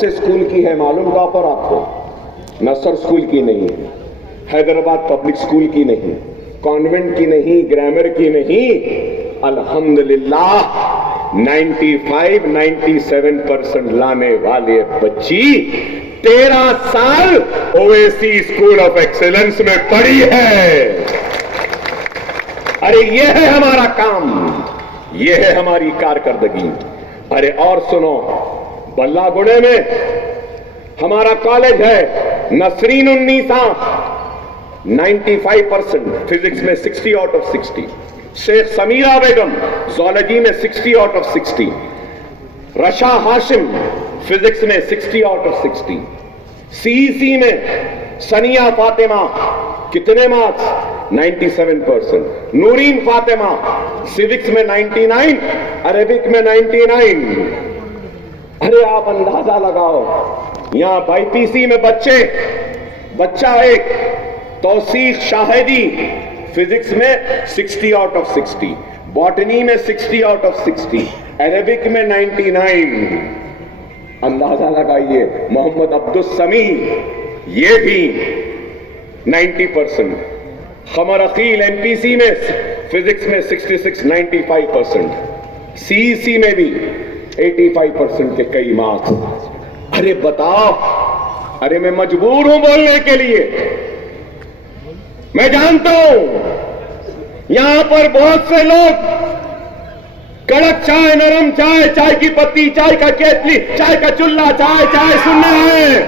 से स्कूल की है मालूम का पर आपको? नसर स्कूल की नहीं, हैदराबाद पब्लिक स्कूल की नहीं, कॉन्वेंट की नहीं, ग्रामर की नहीं, अल्हम्दुलिल्लाह 95-97% लाने वाले बच्ची 13 साल ओवैसी स्कूल ऑफ एक्सीलेंस में पढ़ी है। अरे ये है हमारा काम, ये है हमारी कारकर्दगी। अरे और सुनो, बल्लागुड़े में हमारा कॉलेज है नसरीन उन्नीसा, 95% फिजिक्स में 60 out of 60, Sheikh Samira Begum zoology में 60 out of 60, Rasha Hashim physics में 60 आउट ऑफ 60, सीईसी में सनिया फातिमा कितने मार्क्स? 97%, नूरीन फातिमा सिविक्स में 99, अरेबिक में 99। अरे आप अंदाजा लगाओ, यहां बाईपीसी में बच्चा एक तौसीफ शाहिदी फिजिक्स में 60 आउट ऑफ 60, बॉटनी में 60 आउट ऑफ 60, अरेबिक में 99। अंदाजा लगाइए, मोहम्मद अब्दुल समी ये भी 90%, खमर अकील एमपीसी में फिजिक्स में 66, 95%, सीईसी में भी 85% के कई मार्क्स। अरे बताओ, अरे मैं मजबूर हूं बोलने के लिए, मैं जानता हूं यहां पर बहुत से लोग कड़क चाय, नरम चाय, चाय की पत्ती, चाय का केतली, चाय का चुल्ला, चाय सुन रहे हैं,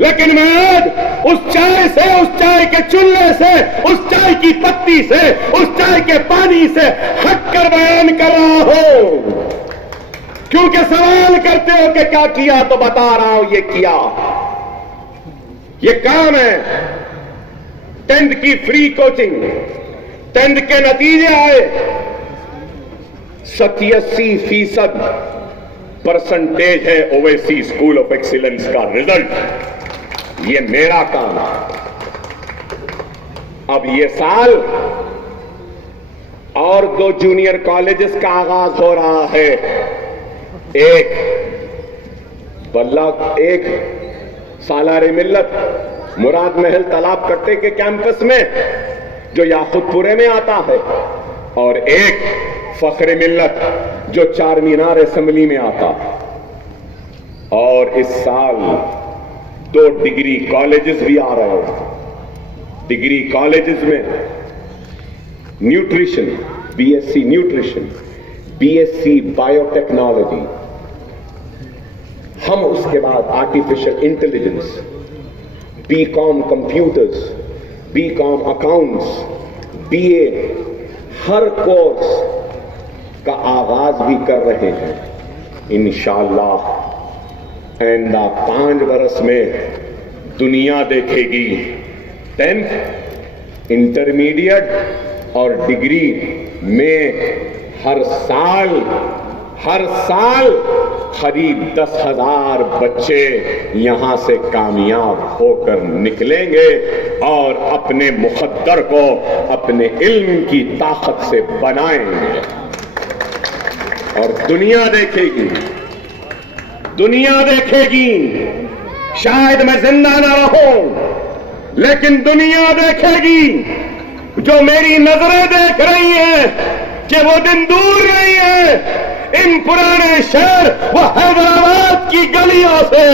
लेकिन मैं आज उस चाय से, उस चाय के चुल्ले से, उस चाय की पत्ती से, उस चाय के पानी से हटकर बयान कर रहा हूं, क्योंकि सवाल करते हो कि क्या किया, तो बता रहा हूं ये किया। ये काम है 10th की फ्री कोचिंग, 10th के नतीजे आए 87% परसेंटेज है ओवैसी स्कूल ऑफ एक्सीलेंस का रिजल्ट। ये मेरा काम है। अब ये साल और 2 जूनियर कॉलेजेस का आगाज हो रहा है, एक सालारे मिल्लत मुराद महल तालाब कट्टे के कैंपस में जो याकुतपुरे में आता है, और एक फख्रे मिल्लत जो चार मीनार असेंबली में आता है। और इस साल 2 डिग्री कॉलेजेस भी आ रहे हैं। डिग्री कॉलेजेस में nutrition, BSc nutrition, BSc biotechnology, हम उसके बाद artificial intelligence, BCom computers, BCom accounts, BA, हर कोर्स का आगाज भी कर रहे हैं। इंशाअल्लाह आइंदा 5 बरस में दुनिया देखेगी 10th, इंटरमीडिएट और डिग्री में हर साल करीब 10,000 बच्चे यहां से कामयाब होकर निकलेंगे और अपने मुक़द्दर को अपने इल्म की ताकत से बनाएंगे। और दुनिया देखेगी, शायद मैं जिंदा ना रहूं, लेकिन दुनिया देखेगी, जो मेरी नजरें देख रही हैं कि वो दिन दूर नहीं है। इन पुराने शहर व हैदराबाद की गलियों से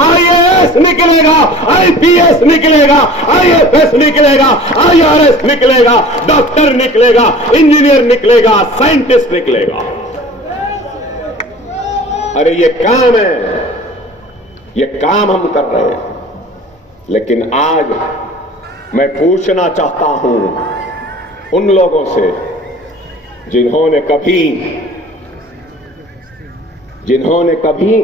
आईएएस निकलेगा, आईपीएस निकलेगा, आईएफएस निकलेगा, आईआरएस निकलेगा, डॉक्टर निकलेगा, इंजीनियर निकलेगा, साइंटिस्ट निकलेगा। अरे ये काम है, ये काम हम कर रहे हैं। लेकिन आज मैं पूछना चाहता हूं उन लोगों से जिन्होंने कभी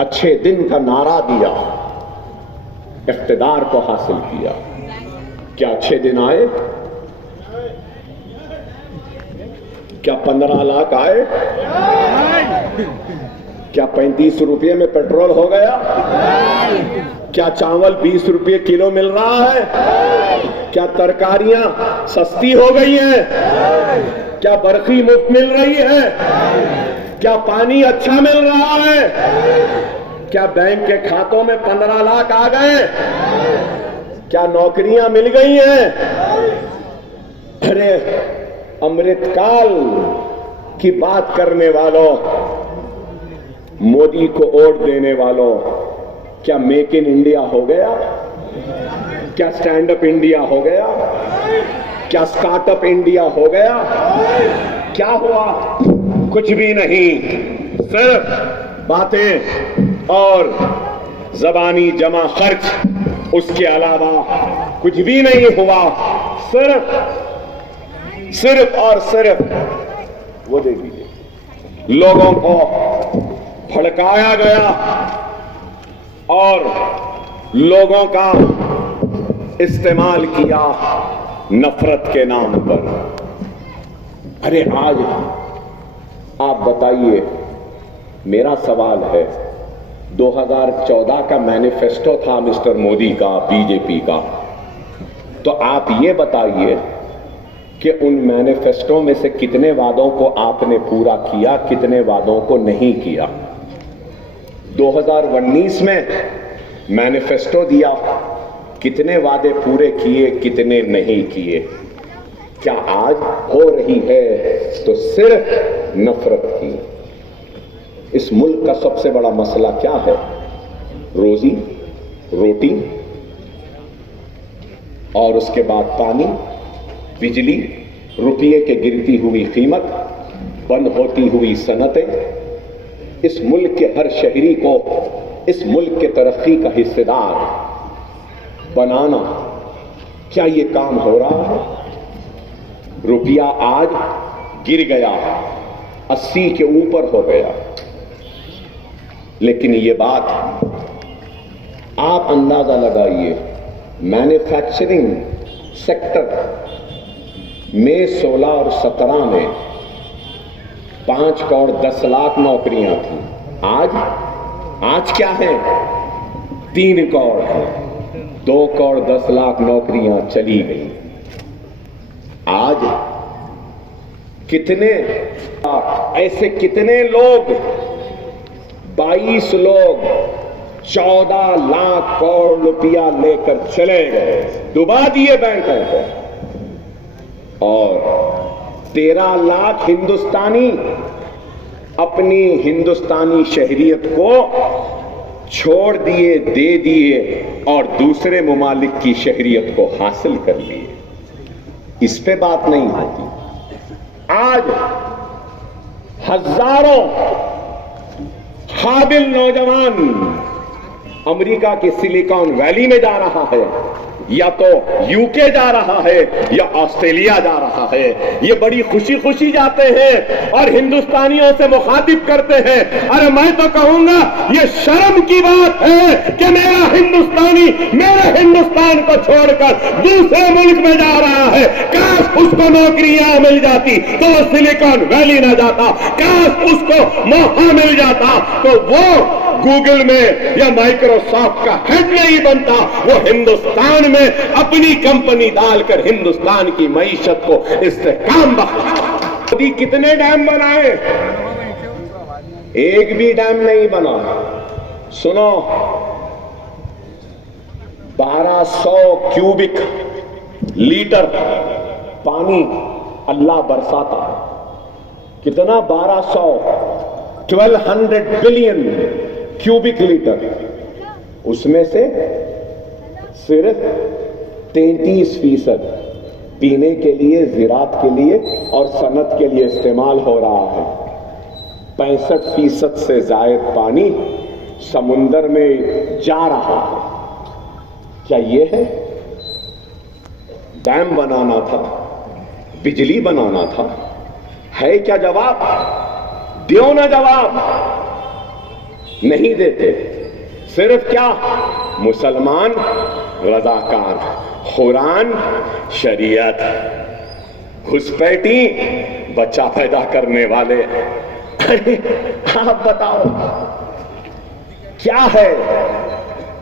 अच्छे दिन का नारा दिया, इख्तिदार को हासिल किया, क्या अच्छे दिन आए? क्या 15 लाख आए? क्या 35 रुपये में पेट्रोल हो गया? क्या चावल 20 रुपये किलो मिल रहा है? क्या तरकारियां सस्ती हो गई हैं? क्या बर्फी मुफ्त मिल रही है? क्या पानी अच्छा मिल रहा है? क्या बैंक के खातों में 15 लाख आ गए? क्या नौकरियां मिल गई हैं? अरे अमृतकाल की बात करने वालों, मोदी को वोट देने वालों, क्या मेक इन इंडिया हो गया? क्या स्टैंड अप इंडिया हो गया? क्या स्टार्टअप इंडिया हो गया? क्या हुआ? कुछ भी नहीं, सिर्फ बातें और जबानी जमा खर्च, उसके अलावा कुछ भी नहीं हुआ। सिर्फ और सिर्फ वो दे दीजिए, लोगों को भड़काया गया और लोगों का इस्तेमाल किया नफरत के नाम पर। अरे आज आप बताइए, मेरा सवाल है, 2014 का मैनिफेस्टो था मिस्टर मोदी का, बीजेपी का, तो आप ये बताइए कि उन मैनिफेस्टो में से कितने वादों को आपने पूरा किया, कितने वादों को नहीं किया। 2019 में मैनिफेस्टो दिया, कितने वादे पूरे किए, कितने नहीं किए। क्या आज हो रही है तो सिर्फ नफरत की। इस मुल्क का सबसे बड़ा मसला क्या है? रोजी रोटी, और उसके बाद पानी, बिजली, रुपये के गिरती हुई कीमत, बंद होती हुई सनतें। इस मुल्क के हर शहरी को इस मुल्क के तरक्की का हिस्सेदार बनाना, क्या ये काम हो रहा है? रुपया आज गिर गया, 80 के ऊपर हो गया। लेकिन ये बात आप अंदाजा लगाइए, मैन्युफैक्चरिंग सेक्टर में 16 और 17 में 5 करोड़ 10 लाख नौकरियां थी। आज क्या है? 3 करोड़ है। 2 करोड़ 10 लाख नौकरियां चली गई। आज कितने ऐसे कितने लोग, 22 लोग 14 लाख करोड़ रुपया लेकर चले गए, डुबा दिए बैंकों को, और 13 लाख हिंदुस्तानी अपनी हिंदुस्तानी शहरियत को छोड़ दिए, दे दिए और दूसरे मुमालिक की शहरियत को हासिल कर लिए। इस पे बात नहीं होती। आज हजारों काबिल नौजवान अमेरिका के सिलिकॉन वैली में जा रहा है, या तो यूके जा रहा है या ऑस्ट्रेलिया जा रहा है। ये बड़ी खुशी खुशी जाते हैं और हिंदुस्तानियों से मुखातिब करते हैं। अरे मैं तो कहूंगा ये शर्म की बात है कि मेरा हिंदुस्तानी मेरे हिंदुस्तान को छोड़कर दूसरे मुल्क में जा रहा है। काश उसको नौकरियां मिल जाती तो वो सिलिकॉन वैली ना जाता, काश उसको मौका मिल जाता तो वो गूगल में या माइक्रोसॉफ्ट का हेड नहीं बनता, वो हिंदुस्तान में अपनी कंपनी डालकर हिंदुस्तान की मईशत को इस्तेहकाम बख्शा। मोदी कितने डैम बनाए? एक भी डैम नहीं बना। सुनो, 1200 क्यूबिक लीटर पानी अल्लाह बरसाता है। कितना? 1200 बिलियन क्यूबिक लीटर। उसमें से सिर्फ 33% पीने के लिए, ज़राअत के लिए और सनत के लिए इस्तेमाल हो रहा है। 65% से ज़ायद पानी समुंदर में जा रहा है। क्या ये है? डैम बनाना था, बिजली बनाना था, है क्या जवाब? दो ना जवाब। नहीं देते। सिर्फ क्या? मुसलमान, रजाकार, कुरान, शरीयत, घुसपैठी, बच्चा पैदा करने वाले। आप बताओ क्या है?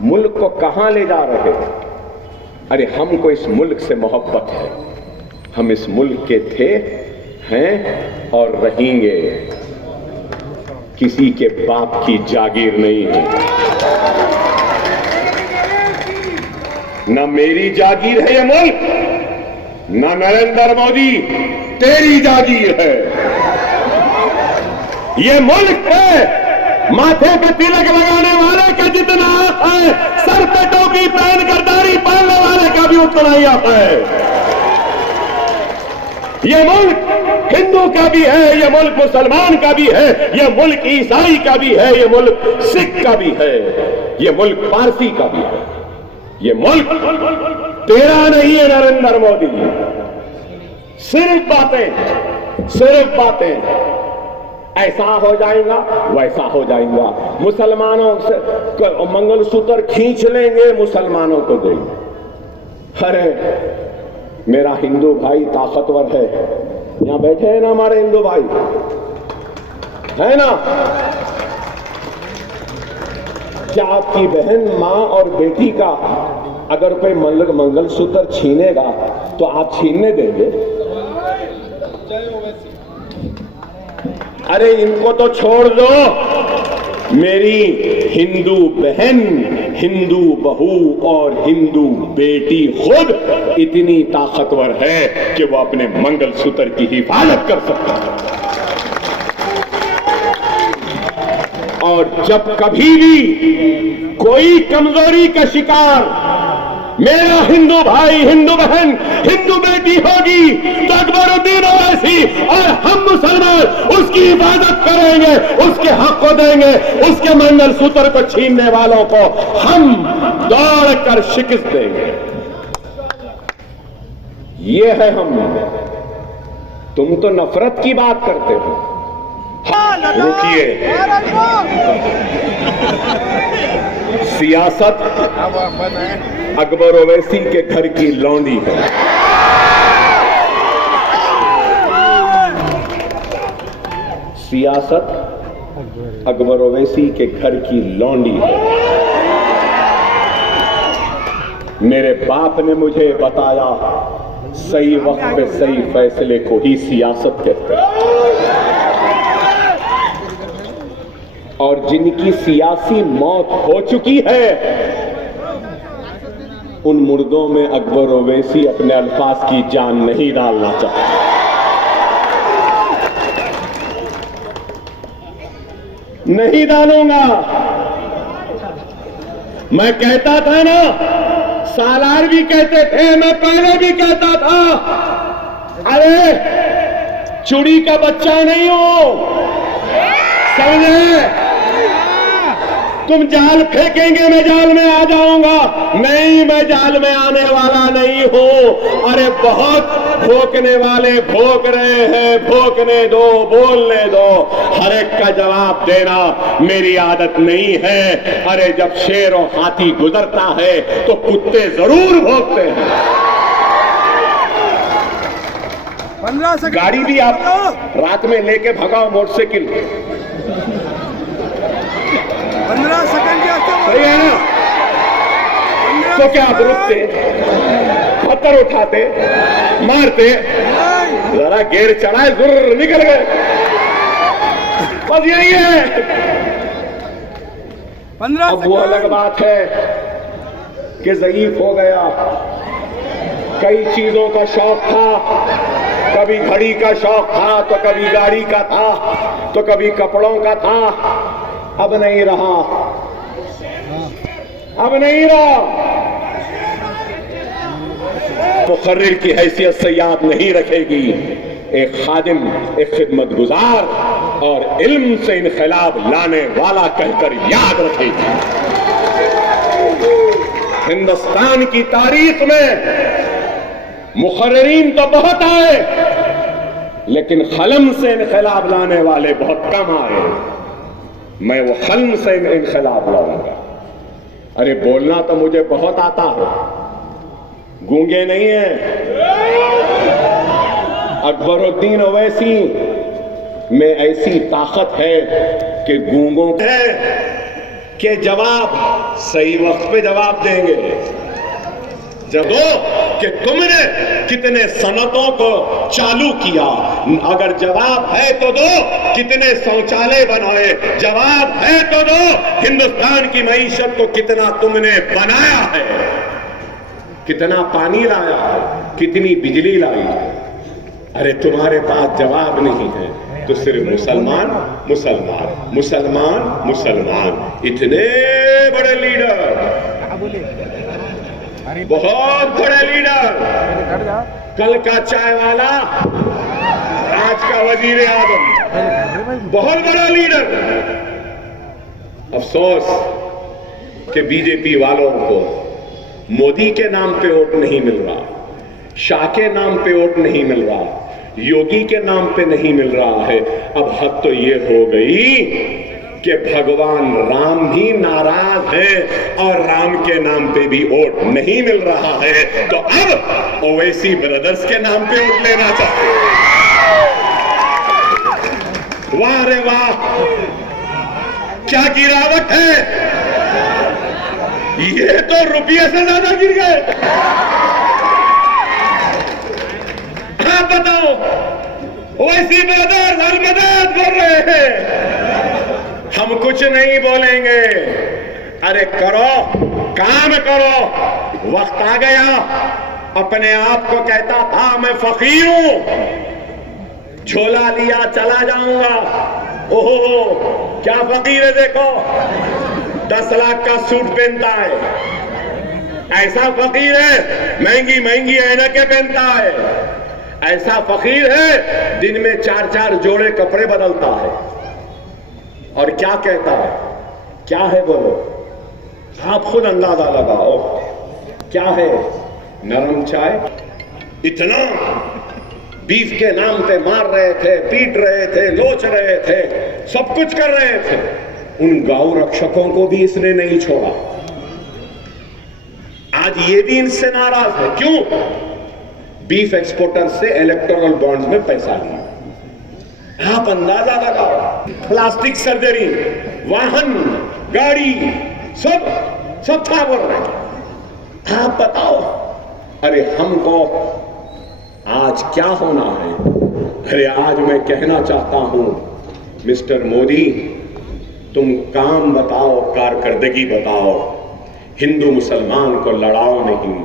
मुल्क को कहां ले जा रहे? अरे हमको इस मुल्क से मोहब्बत है, हम इस मुल्क के थे, हैं और रहेंगे। किसी के बाप की जागीर नहीं है, न मेरी जागीर है ये मुल्क, न नरेंद्र मोदी तेरी जागीर है। ये मुल्क है माथे पे तिलक लगाने वाले का जितना हक है, सर पे टोपी पहन कर दाढ़ी पहनने वाले का भी उतना ही हक है। ये मुल्क हिंदू का भी है, ये मुल्क मुसलमान का भी है, ये मुल्क ईसाई का भी है, ये मुल्क सिख का भी है, ये मुल्क पारसी का भी है। ये मुल्क तेरा नहीं है नरेंद्र मोदी। सिर्फ बातें, ऐसा हो जाएगा वैसा हो जाएगा, मुसलमानों से मंगलसूत्र खींच लेंगे, मुसलमानों को देंगे। अरे मेरा हिंदू भाई ताकतवर है, यहां बैठे हैं ना हमारे हिंदू भाई, है ना? क्या आपकी बहन, मां और बेटी का अगर कोई मंगलसूत्र छीनेगा तो आप छीनने देंगे? अरे इनको तो छोड़ दो, मेरी हिंदू बहन, हिंदू बहू और हिंदू बेटी खुद इतनी ताकतवर है कि वो अपने मंगलसूत्र की हिफाजत कर सकता है। और जब कभी भी कोई कमजोरी का शिकार मेरा हिंदू भाई, हिंदू बहन, हिंदू बेटी होगी तो अकबरुद्दीन ओवैसी और हम मुसलमान उसकी हिफाजत करेंगे, उसके हक को देंगे, उसके मंगलसूत्र को छीनने वालों को हम दौड़कर शिकस्त देंगे। ये है हम। तुम तो नफरत की बात करते हो। रुकिए, सियासत अकबर ओवैसी के घर की लौंडी है। सियासत अकबर ओवैसी के घर की लौंडी है। मेरे बाप ने मुझे बताया, सही वक्त पे सही फैसले को ही सियासत कहते हैं। और जिनकी सियासी मौत हो चुकी है, उन मुर्दों में अकबर ओवैसी अपने अल्फाज की जान नहीं डालना चाहता। नहीं डालूंगा। मैं कहता था ना, सालार भी कहते थे, मैं पहले भी कहता था, अरे चुड़ी का बच्चा नहीं हो, समझे? तुम जाल फेंकेंगे मैं जाल में आ जाऊंगा। नहीं, मैं जाल में आने वाला नहीं हूं। अरे बहुत भोंकने वाले भोंक रहे हैं, भोंकने दो, बोलने दो, हर एक का जवाब देना मेरी आदत नहीं है। अरे जब शेर और हाथी गुजरता है तो कुत्ते जरूर भौंकते हैं। 15 सेकंड गाड़ी भी आप रात में लेके भगाओ, मोटरसाइकिल 15 सेकंड सही है ना? तो क्या आप रुकते, पत्थर उठाते, मारते, जरा गेर चढ़ाए, जुर्र निकल गए। बस यही है। 15 अब वो अलग बात है कि ज़ईफ हो गया। कई चीजों का शौक था, कभी घड़ी का शौक था, तो कभी गाड़ी का था, तो कभी कपड़ों का था। अब नहीं रहा, अब नहीं रहा। मुखर्रिर की हैसियत से याद नहीं रखेगी, एक खादिम, एक खिदमतगुजार और इल्म से इनकलाब लाने वाला कहकर याद रखेगी। हिंदुस्तान की तारीख में मुखर्रिरीन तो बहुत आए, लेकिन खलम से इनकलाब लाने वाले बहुत कम आए। मैं वो खलम से इनकलाब लाऊंगा। अरे बोलना तो मुझे बहुत आता है, गूंगे नहीं है। अकबरुद्दीन ओवैसी में ऐसी ताकत है कि गूंगों के जवाब सही वक्त पे जवाब देंगे। जब वो कि तुमने कितने सनतों को चालू किया? अगर जवाब है तो दो, कितने शौचालय बनाए? जवाब है तो दो, हिंदुस्तान की मईशत को कितना तुमने बनाया है? कितना पानी लाया है? कितनी बिजली लाई है? अरे तुम्हारे पास जवाब नहीं है तो सिर्फ मुसलमान मुसलमान मुसलमान मुसलमान। इतने बड़े लीडर, बहुत बड़े लीडर, कल का चाय वाला, आज का वजीर आजम, बहुत बड़ा लीडर। अफसोस कि बीजेपी वालों को मोदी के नाम पे वोट नहीं मिल रहा, शाह के नाम पे वोट नहीं मिल रहा, योगी के नाम पे नहीं मिल रहा है। अब हद तो ये हो गई कि भगवान राम भी नाराज है और राम के नाम पे भी वोट नहीं मिल रहा है, तो अब ओवैसी ब्रदर्स के नाम पे वोट लेना चाहते हैं। वाह रे वाह, क्या गिरावट है! ये तो रुपये से ज्यादा गिर गए। आप बताओ, ओवैसी ब्रदर्स अलमदद कर रहे हैं, हम कुछ नहीं बोलेंगे। अरे करो, काम करो। वक्त आ गया, अपने आप को कहता था मैं फकीर हूं, झोला लिया चला जाऊंगा। ओहो क्या फकीर है, देखो 10 लाख का सूट पहनता है, ऐसा फकीर है। महंगी महंगी ऐनकें पहनता है, ऐसा फकीर है। दिन में 4-4 जोड़े कपड़े बदलता है। और क्या कहता है, क्या है बोलो, आप खुद अंदाजा लगाओ क्या है। नरम चाय, इतना बीफ के नाम पे मार रहे थे, पीट रहे थे, लोच रहे थे, सब कुछ कर रहे थे। उन गौ रक्षकों को भी इसने नहीं छोड़ा। आज ये भी इनसे नाराज है। क्यों? बीफ एक्सपोर्टर से इलेक्टोरल बॉन्ड्स में पैसा लिया। आप अंदाजा लगाओ, प्लास्टिक सर्जरी, वाहन, गाड़ी, सब था बोल रहे। आप बताओ, अरे हमको आज क्या होना है? अरे आज मैं कहना चाहता हूं, मिस्टर मोदी, तुम काम बताओ, कारकर्दगी बताओ, हिंदू मुसलमान को लड़ाओ नहीं।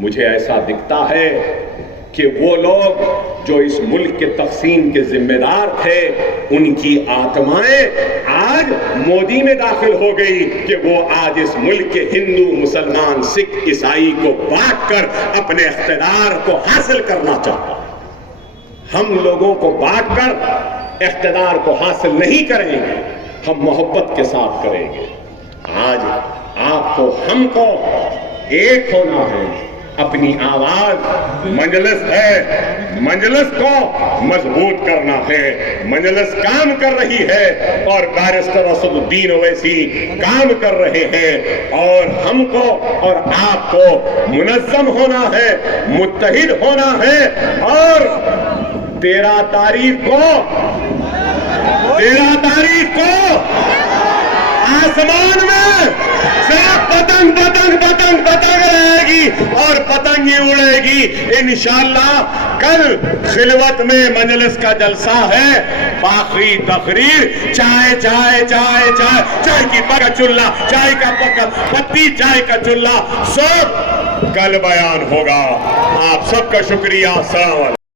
मुझे ऐसा दिखता है कि वो लोग जो इस मुल्क के तकसीम के जिम्मेदार थे, उनकी आत्माएं आज मोदी में दाखिल हो गई कि वो आज इस मुल्क के हिंदू, मुसलमान, सिख, ईसाई को बांटकर अपने इख्तिदार को हासिल करना चाहता है। हम लोगों को बांटकर इख्तिदार को हासिल नहीं करेंगे, हम मोहब्बत के साथ करेंगे। आज आपको, हमको एक होना है। अपनी आवाज, मजलिस है, मजलिस को मजबूत करना है। मजलिस काम कर रही है और बैरिस्टर असदुद्दीन ओवैसी काम कर रहे हैं। और हमको और आपको मुनज़्ज़म होना है, मुत्तहिद होना है। और 13 तारीख को आसमान में सिर्फ पतंग पतंग पतंग पतंग रहेगी और पतंग ही उड़ेगी इंशाअल्लाह। कल खिलवत में मजलिस का जलसा है, आखिरी तकरीर, चाय चाय चाय चाय, चाय की पका चुल्ला, चाय का पका पत्ती, चाय का चुल्ला, सब कल बयान होगा। आप सबका शुक्रिया। अस्सलाम वालेकुम।